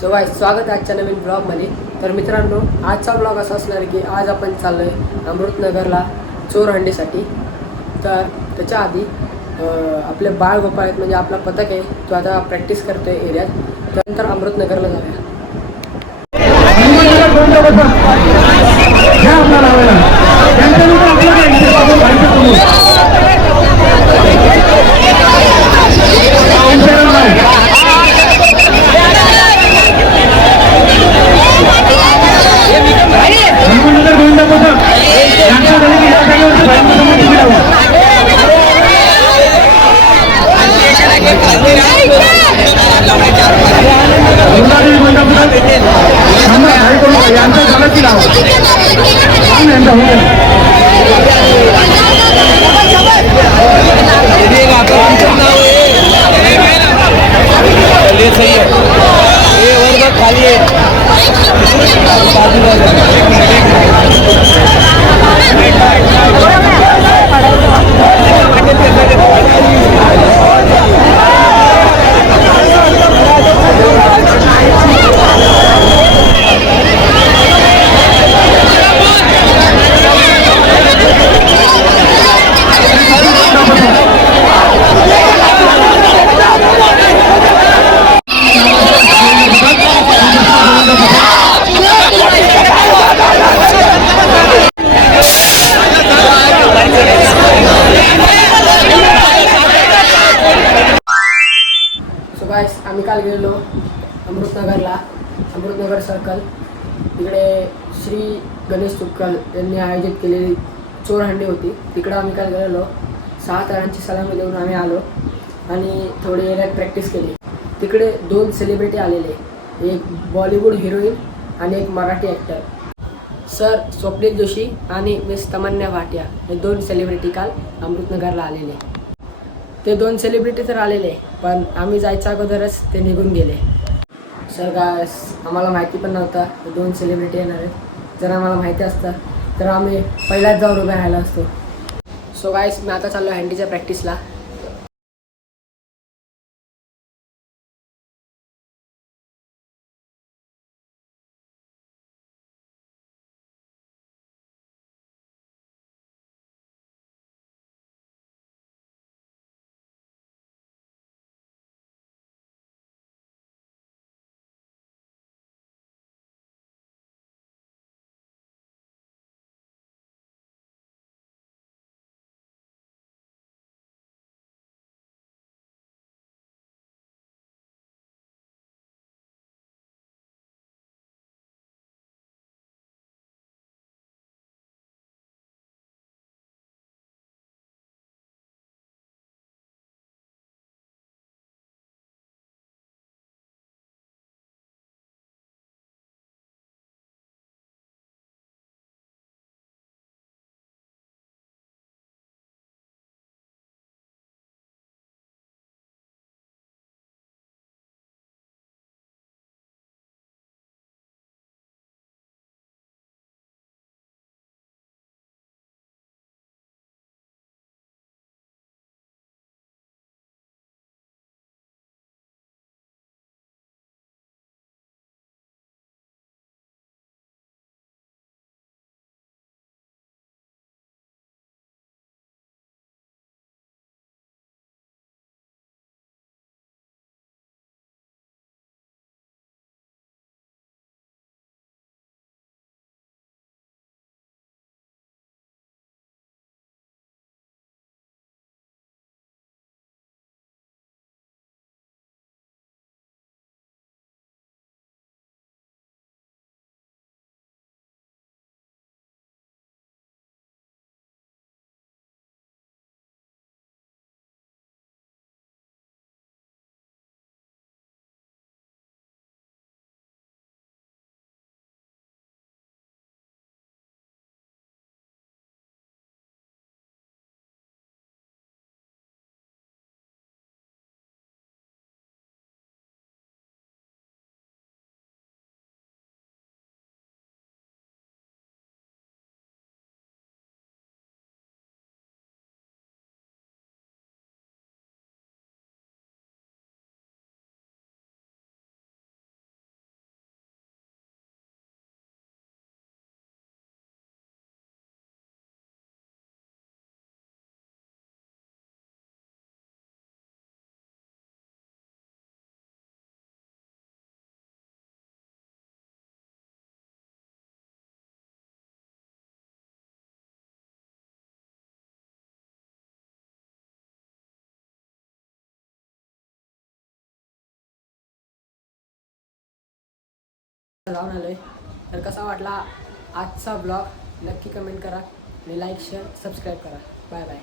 So guys, स्वागत आहे आजच्या नवीन ब्लॉगमध्ये. तर मित्रांनो, आजचा ब्लॉग असा असणार आहे की आज आपण चाललो आहे अमृतनगरला चोरहंडीसाठी. तर त्याच्या आधी आपले बाळ गोपाळ आहेत, म्हणजे आपला पथक आहे, तो आता प्रॅक्टिस करतो आहे एरियात. त्यानंतर अमृतनगरला जाऊया. आम्ही काल गेलेलो अमृतनगरला, अमृतनगर सर्कल. तिकडे श्री गणेश तुक्कल यांनी आयोजित केलेली चोरहंडी होती. तिकडं आम्ही काल गेलेलो. 6 तळांची सलामी देऊन आम्ही आलो आणि थोडी एरियात प्रॅक्टिस केली. तिकडे 2 सेलिब्रिटी आलेले, एक बॉलिवूड हिरोईन आणि एक मराठी ॲक्टर. सर स्वप्नील जोशी आणि मिस तमन्ना भाटिया हे 2 सेलिब्रिटी काल अमृतनगरला आलेले. ते 2 सेलिब्रिटी तर आलेले, पण आम्ही जायच्या अगोदरच ते निघून गेले. सर गायस, आम्हाला माहिती पण नव्हता 2 सेलिब्रिटी येणार आहेत. जर आम्हाला माहिती असतं तर आम्ही पहिल्याच जाऊन उभे राहिला असतो. सो गायस, मी आता चाललो हँडीच्या प्रॅक्टिसला. जाऊन आलो आहे. तर कसा वाटला आजचा ब्लॉग नक्की कमेंट करा आणि लाईक शेअर सबस्क्राईब करा. Bye bye.